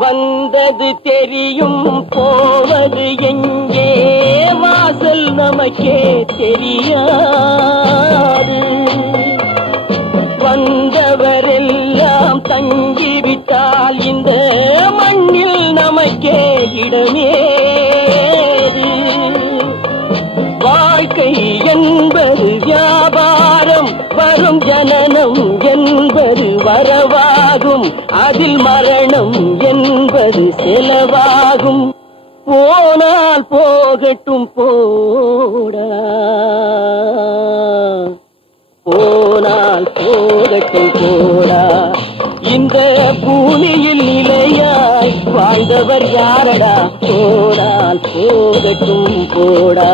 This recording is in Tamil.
வந்தது தெரியும் போவது எங்கே வாசல் நமக்கே தெரியாது. வந்தவரெல்லாம் தங்கிவிட்டால் இந்த மண்ணில் நமக்கே இடமேது. வாழ்க்கை என்பது வியாபாரம், வரும் ஜனனம் என்பது வரவாகும், அதில் மரணம் என்பது செலவாகும். போனால் போகட்டும் போடா, போனால் போகட்டும் போடா. இந்த பூமியில் நிலையாய் வாழ்ந்தவர் யாரடா? போனால் போகட்டும் போடா.